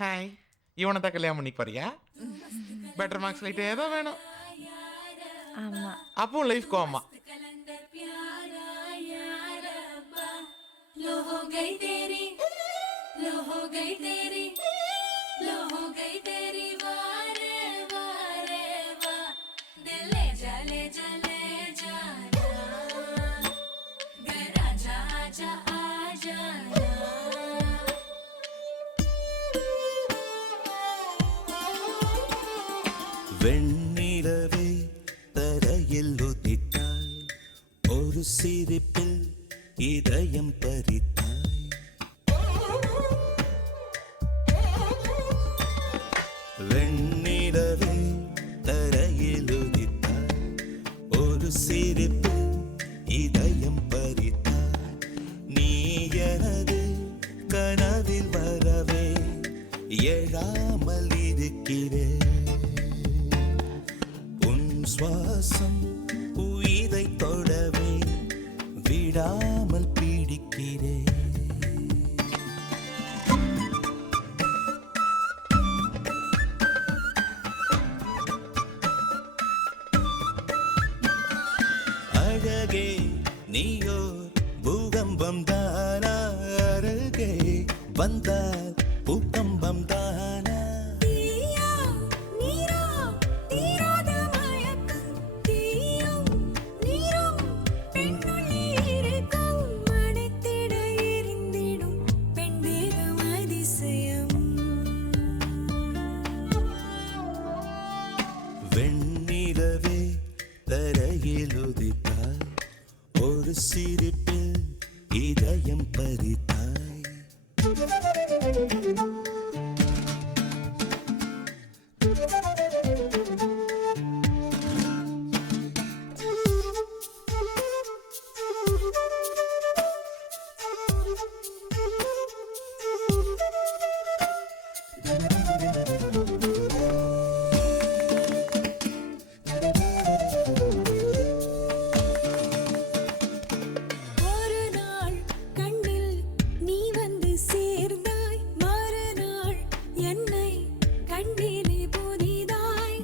Hi, இவனை தான் கல்யாணம் பண்ணி போறியா? பெட்டர் மார்க்ஸ் லைட் ஏதோ வேணும். ஆமா. அப்போ லைஃப் கோமா. வெண்ணிலவே தரையில் உதித்தாய், ஒரு சிரிப்பில் இதயம் பறித்தாய். வெண்ணிலவே தரையில் உதித்தாய், ஒரு சிரிப்பில் இதயம் பறித்தாய். நீ எனது கனவில் வரவே எழாமல் இருக்கிறேன். சுவாசம் உயிரை தொடவே விடாமல் பீடிக்கிறேன். அழகே நீயோர் பூகம்பம் தானா, அருகே வந்தால் பூகம்பம் தானா. வெண்ணிலவே தரையில் உதித்தாய், ஒரு சிரிப்பில் இதயம் பறித்தாய்.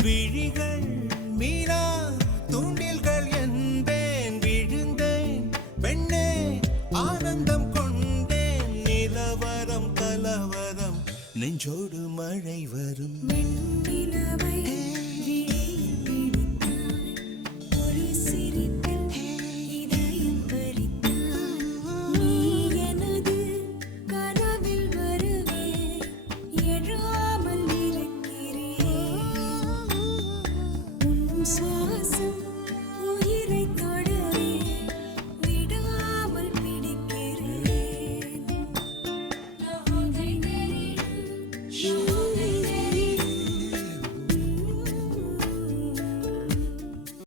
விழிகள் மீனா தூண்டில்கள் என்பேன், விழுந்தேன் பெண்ணே ஆனந்தம் கொண்டேன். நிலவரம் கலவரம் நெஞ்சோடு மழை வரும். சுவாசம் உயிரை தொடவே விடாமல் பிடிக்கிறேன்.